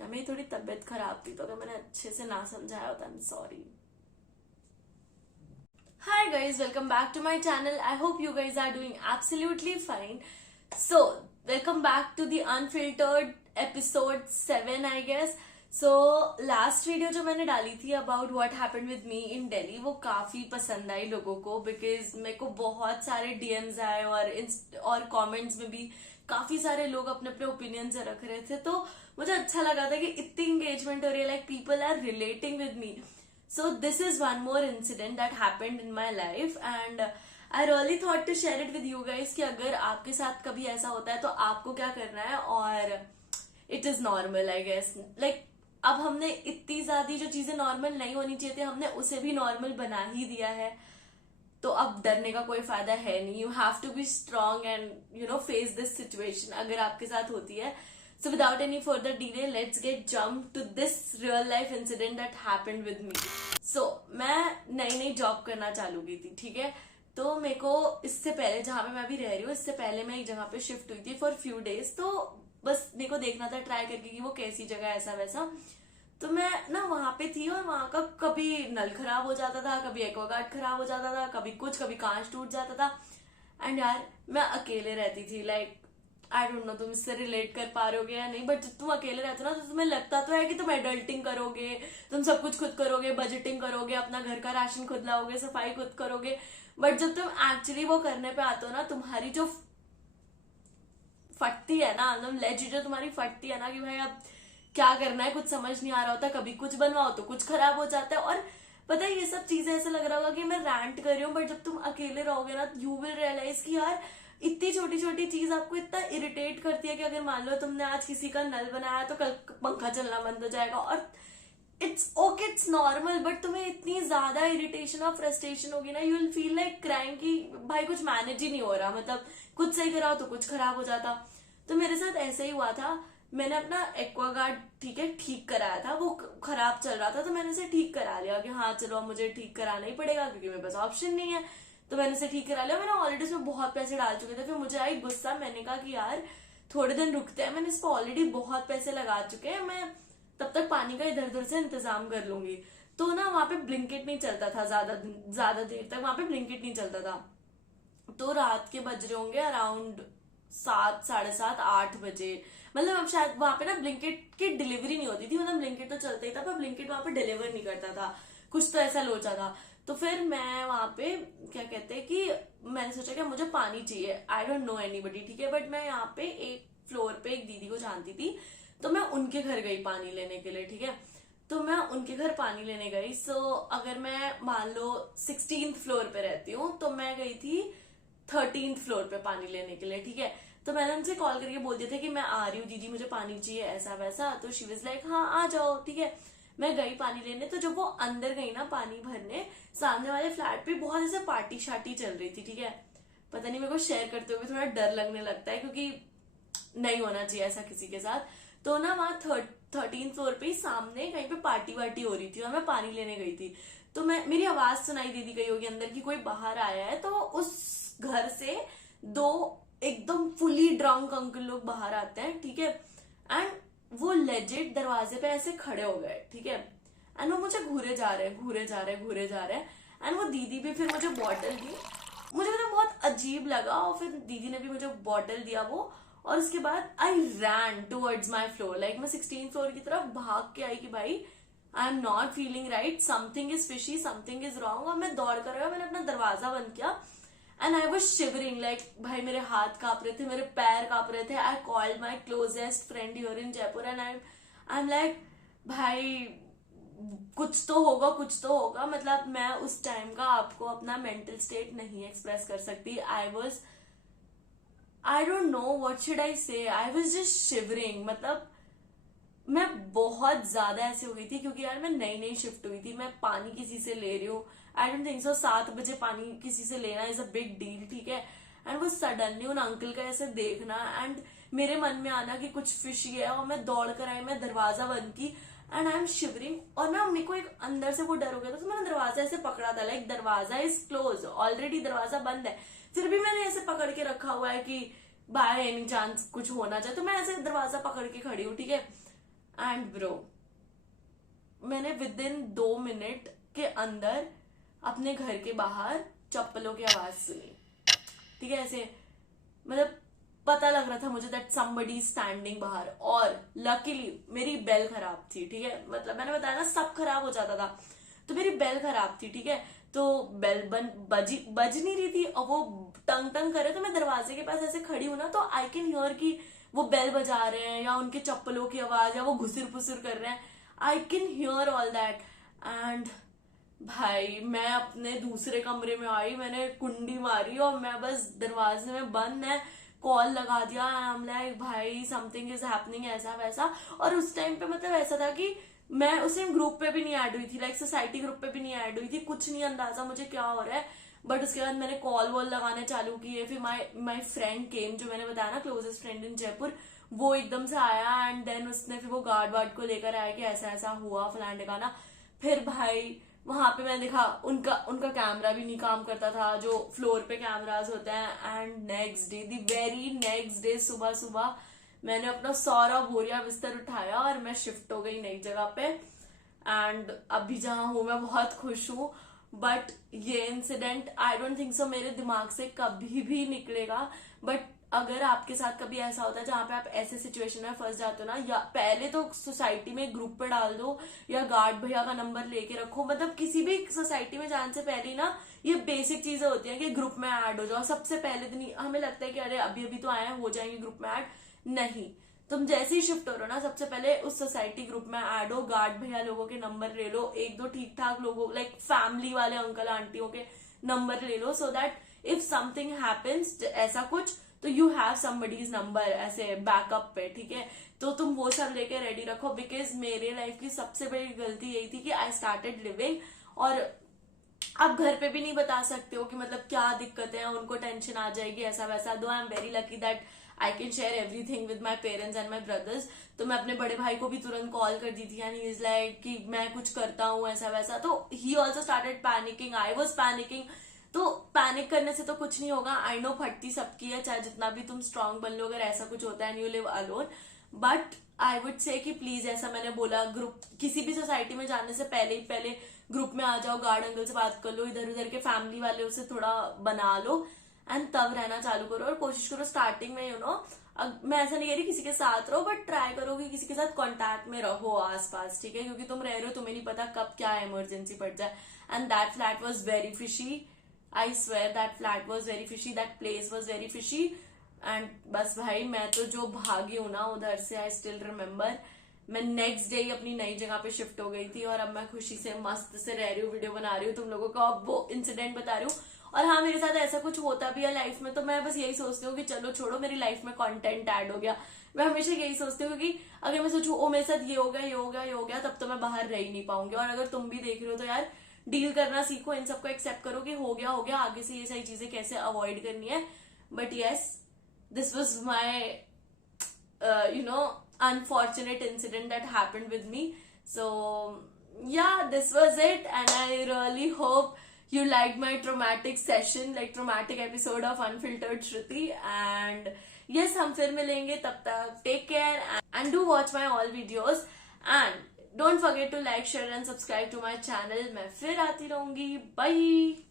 या मेरी थोड़ी तबीयत खराब थी, तो अगर मैंने अच्छे से ना समझाया होता, I am sorry. Hi guys, welcome back to my channel. I hope you guys are doing absolutely fine. So, welcome back to the unfiltered episode 7, I guess. So, last video जो मैंने डाली थी about what happened with me in Delhi, वो काफी पसंद आई लोगों को, because मेरे को बहुत सारे DMs आए और comments में भी काफी सारे लोग अपने अपने ओपिनियंस रख रहे थे. तो मुझे अच्छा लगा था कि इतनी एंगेजमेंट हो रही है, like people are relating with me. So this is one more incident that happened in my life and I really thought to share it with you guys कि अगर आपके साथ कभी ऐसा होता है तो आपको क्या करना है. और it is normal I guess. Like अब हमने इतनी ज्यादा जो चीजें नॉर्मल नहीं होनी चाहिए थी, हमने उसे भी नॉर्मल बना ही दिया है. तो अब डरने का कोई फायदा है नहीं. You have to be strong and face this situation अगर आपके साथ होती है. So without any further delay, let's get jump to this real life incident that happened with me. So मैं नई नई जॉब करना चालू की थी, ठीक है. तो मेरे को इससे पहले जहां पे मैं अभी रह रही हूँ, इससे पहले मैं एक जगह पे शिफ्ट हुई थी फॉर फ्यू डेज. तो बस मेरे को देखना था ट्राई करके कि वो कैसी जगह है, ऐसा वैसा. तो मैं ना वहां पे थी और वहां का कभी नल खराब हो जाता था, कभी एक्वागार्ड खराब हो जाता था, कभी कांच टूट जाता था. एंड यार मैं अकेले रहती थी. लाइक आई डोंट नो तुम इससे रिलेट कर पा रहे होगे या नहीं, बट जब तुम अकेले रहते हो ना तो तुम्हें लगता तो है कि तुम एडल्टिंग करोगे, तुम सब कुछ खुद करोगे, बजटिंग करोगे, अपना घर का राशन खुद लाओगे, सफाई खुद करोगे. बट जब तुम एक्चुअली वो करने पे आते हो ना, तुम्हारी जो फटती है ना, एकदम लेजिट जो तुम्हारी फटती है ना कि भाई अब क्या करना है, कुछ समझ नहीं आ रहा होता. कभी कुछ बनवाओ तो कुछ खराब हो जाता है. और पता है ये सब चीजें ऐसा लग रहा होगा कि मैं रैंट कर रही हूँ, बट जब तुम अकेले रहोगे ना यू विल रियलाइज कि यार इतनी छोटी छोटी चीज आपको इतना इरिटेट करती है कि अगर मान लो तुमने आज किसी का नल बनाया तो कल पंखा चलना बंद हो जाएगा. और it's okay, it's normal, but तुम्हें इतनी ज्यादा इरिटेशन और फ्रस्ट्रेशन होगी ना, you will feel like crime कि भाई कुछ मैनेज ही नहीं हो रहा. मतलब कुछ सही कराओ तो कुछ खराब हो जाता. तो मेरे साथ ऐसे ही हुआ था. मैंने अपना एक्वागार्ड ठीक कराया था, वो खराब चल रहा था, तो मैंने उसे ठीक करा लिया कि हाँ चलो अब मुझे ठीक कराना ही पड़ेगा क्योंकि मेरे पास ऑप्शन नहीं है. तो मैंने उसे ठीक करा लिया. मैंने ऑलरेडी उसमें बहुत पैसे डाल चुके थे. फिर मुझे आई गुस्सा. मैंने कहा कि यार थोड़े दिन रुकते हैं, मैंने इस पर ऑलरेडी बहुत पैसे लगा चुके हैं, मैं तब तक पानी का इधर उधर से इंतजाम कर लूंगी. तो ना वहां पे ब्लिंकिट नहीं चलता था ज्यादा देर तक, वहां पे ब्लिंकिट नहीं चलता था. तो रात के बज रहे होंगे अराउंड 7, 7:30, 8 बजे. मतलब अब शायद वहां पे ना ब्लिंकिट की डिलीवरी नहीं होती थी. मतलब ब्लिंकिट तो चलता ही था पर ब्लिंकिट वहां पे डिलीवर नहीं करता था. कुछ तो ऐसा लोचा था. तो फिर मैं वहां पे क्या कहते हैं कि मैंने सोचा कि मुझे पानी चाहिए. आई डोंट नो एनीबडी, ठीक है, बट मैं यहाँ पे एक फ्लोर पे एक दीदी को जानती थी, तो मैं उनके घर गई पानी लेने के लिए, ठीक है. तो मैं उनके घर पानी लेने गई. सो अगर मैं मान लो 16th फ्लोर पे रहती हूँ, तो मैं गई थी 13th फ्लोर पे पानी लेने के लिए, ठीक है. तो मैंने उनसे कॉल करके बोल दिया था कि मैं आ रही हूँ दीदी, मुझे पानी चाहिए, ऐसा वैसा. तो शी वाज लाइक हाँ आ जाओ, ठीक है. मैं गई पानी लेने. तो जब वो अंदर गई ना पानी भरने, सामने वाले फ्लैट पे बहुत ऐसे पार्टी शार्टी चल रही थी, ठीक है. पता नहीं मेरे को शेयर करते हुए थोड़ा डर लगने लगता है क्योंकि नहीं होना चाहिए ऐसा किसी के साथ. तो ना वहां 13th फ्लोर पे ही सामने कहीं पे पार्टी वार्टी हो रही थी और मैं पानी लेने गई थी. तो मेरी आवाज सुनाई दीदी गई होगी अंदर की कोई बाहर आया है. तो उस घर से 2 एकदम फुली ड्रंक अंकल लोग बाहर आते हैं, ठीक है. एंड वो लेजिट दरवाजे पे ऐसे खड़े हो गए, ठीक है. एंड वो मुझे घूरे जा रहे हैं. एंड वो दीदी भी फिर मुझे बॉटल दी. मुझे मतलब बहुत अजीब लगा और फिर दीदी ने भी मुझे बॉटल दिया वो. और उसके बाद I ran towards my floor. Like मैं 16th फ्लोर की तरफ भाग के आई कि भाई I am not feeling right, something is fishy, something is wrong. और मैं दौड़ कर मैंने अपना दरवाजा बंद किया. And I was shivering. Like भाई मेरे हाथ कांप रहे थे, मेरे पैर कांप रहे थे. I called my closest friend here in Jaipur and I am like भाई कुछ तो होगा. मतलब मैं उस टाइम का आपको अपना मेंटल स्टेट नहीं एक्सप्रेस कर सकती. I don't know what should I say. I was just shivering. मतलब मैं बहुत ज्यादा ऐसे हो गई थी क्योंकि यार मैं नई शिफ्ट हुई थी. मैं पानी किसी से ले रही हूँ. आई डोंट थिंक सो 7 बजे पानी किसी से लेना इज अ बिग डील, ठीक है. एंड वो सडनली उन अंकल का ऐसे देखना एंड मेरे मन में आना कि कुछ फिशी है. और मैं दौड़ कर आई, मैं दरवाजा बंद की एंड आई एम शिवरिंग. और ना मेरे को एक अंदर से वो डर हो गया था. तो मैंने दरवाजा ऐसे पकड़ा था. लाइक दरवाजा इज क्लोज, ऑलरेडी दरवाजा बंद है, फिर भी मैंने ऐसे पकड़ के रखा हुआ है कि बाय एनी चांस कुछ होना चाहिए. तो मैं ऐसे दरवाजा पकड़ के खड़ी हूँ, ठीक है. एंड ब्रो मैंने विद इन 2 मिनट के अंदर अपने घर के बाहर चप्पलों की आवाज सुनी, ठीक है, ऐसे मतलब पता लग रहा था मुझे दैट समबडी स्टैंडिंग बाहर। और लकीली मेरी बेल खराब थी, ठीक है, मतलब मैंने बताया ना सब खराब हो जाता था, तो मेरी बेल खराब थी, ठीक है, तो बेल बज नहीं रही थी और वो टंग टंग करे, तो मैं दरवाजे के पास ऐसे खड़ी हूं ना, तो आई कैन हियर कि वो बेल बजा रहे हैं या उनके चप्पलों की आवाज या वो घुसर फुसर कर रहे हैं, I can hear all that. And भाई मैं अपने दूसरे कमरे में आई, मैंने कुंडी मारी और मैं बस दरवाजे में बंद है, कॉल लगा दिया, आई एम लाइक भाई समथिंग इज हैपनिंग, ऐसा वैसा। और उस टाइम पे मतलब ऐसा था कि मैं उस टाइम ग्रुप पे भी नहीं ऐड हुई थी, लाइक सोसाइटी ग्रुप पे भी नहीं ऐड हुई थी, कुछ नहीं अंदाजा मुझे क्या हो रहा है। बट उसके बाद मैंने कॉल वॉल लगाने चालू किए, फिर माई फ्रेंड केम, जो मैंने बताया ना क्लोजेस्ट फ्रेंड इन जयपुर, वो एकदम से आया एंड देन उसने फिर वो गार्ड वार्ड को लेकर आया कि ऐसा ऐसा हुआ फलाने का ना। फिर भाई वहां पे मैंने देखा उनका उनका कैमरा भी नहीं काम करता था, जो फ्लोर पे कैमराज होते हैं। And next day, the very next day सुबह सुबह मैंने अपना सारा बोरिया बिस्तर उठाया और मैं शिफ्ट हो गई नई जगह पे। एंड अभी जहां हूं मैं बहुत खुश हूँ। बट ये incident I don't think so मेरे दिमाग से कभी भी निकलेगा। बट अगर आपके साथ कभी ऐसा होता है जहां पे आप ऐसे सिचुएशन में फंस जाते हो ना, या पहले तो सोसाइटी में ग्रुप पे डाल दो या गार्ड भैया का नंबर लेके रखो, मतलब किसी भी सोसाइटी में जाने से पहले ना ये बेसिक चीजें होती हैं कि ग्रुप में ऐड हो जाओ। सबसे पहले दिन हमें लगता है कि अरे अभी अभी तो आए हैं, हो जाएंगे ग्रुप में ऐड, नहीं, तुम जैसे ही शिफ्ट हो रहे हो ना, सबसे पहले उस सोसाइटी ग्रुप में ऐड हो, गार्ड भैया लोगों के नंबर ले लो, एक दो ठीक ठाक लोगों लाइक फैमिली वाले अंकल आंटियों के नंबर ले लो, so that if something happens ऐसा कुछ, तो यू हैव समबडीज नंबर ऐसे बैकअप पे, ठीक है। तो तुम वो सब लेके रेडी रखो, बिकॉज मेरे लाइफ की सबसे बड़ी गलती यही थी कि आई स्टार्टेड लिविंग, और आप घर पे भी नहीं बता सकते हो कि मतलब क्या दिक्कत है, उनको टेंशन आ जाएगी ऐसा वैसा। दो I am very lucky that I can share everything with my parents and my brothers. तो मैं अपने बड़े भाई को भी तुरंत कॉल कर दी थी एंड ही इज लाइक कि मैं कुछ करता हूँ ऐसा वैसा। तो he also started panicking, I was panicking. तो पैनिक करने से तो कुछ नहीं होगा, आई नो फटती सबकी है, चाहे जितना भी तुम स्ट्रांग बन लो, अगर ऐसा कुछ होता है and you live alone. But I would say कि प्लीज, ऐसा मैंने बोला, ग्रुप किसी भी सोसाइटी में जाने से पहले ही पहले ग्रुप में आ जाओ, गार्ड अंकल से बात कर लो, इधर उधर के फैमिली वाले से थोड़ा बना लो एंड तब रहना चालू करो। और कोशिश करो स्टार्टिंग में मैं ऐसा नहीं कह रही किसी के साथ रहो, बट ट्राई करो कि किसी के साथ कांटेक्ट में रहो आसपास, ठीक है, क्योंकि तुम रह रहे हो, तुम्हें नहीं पता कब क्या इमरजेंसी पड़ जाए। And that flat was very fishy, I swear that flat was very fishy, that place was very fishy. And बस भाई मैं तो जो भागी हूं ना उधर से, आई स्टिल रिमेम्बर, मैं नेक्स्ट डे ही अपनी नई जगह पे शिफ्ट हो गई थी और अब मैं खुशी से मस्त से रह रही हूँ, वीडियो बना रही हूँ तुम लोगों का, अब वो इंसिडेंट बता रही हूँ। और हाँ, मेरे साथ ऐसा कुछ होता भी है लाइफ में तो मैं बस यही सोचती हूँ कि चलो छोड़ो, मेरी लाइफ में कंटेंट ऐड हो गया। मैं हमेशा यही सोचती हूँ क्योंकि अगर मैं सोचूं ओ मेरे साथ ये हो गया ये हो गया ये हो गया, तब तो मैं बाहर रह ही नहीं पाऊंगी। और अगर तुम भी देख रहे हो तो यार डील करना सीखो, इन सबको एक्सेप्ट करो कि हो गया, आगे से ये सारी चीजें कैसे अवॉइड करनी है। But yes, this was my unfortunate incident that happened with me. So yeah, this was it, and I really hope you liked my traumatic session, like traumatic episode of Unfiltered Shruti. And yes, हम फिर मिलेंगे, तब तक take care and do watch my all videos and don't forget to like, share and subscribe to my channel. मैं फिर आती रहूंगी, bye.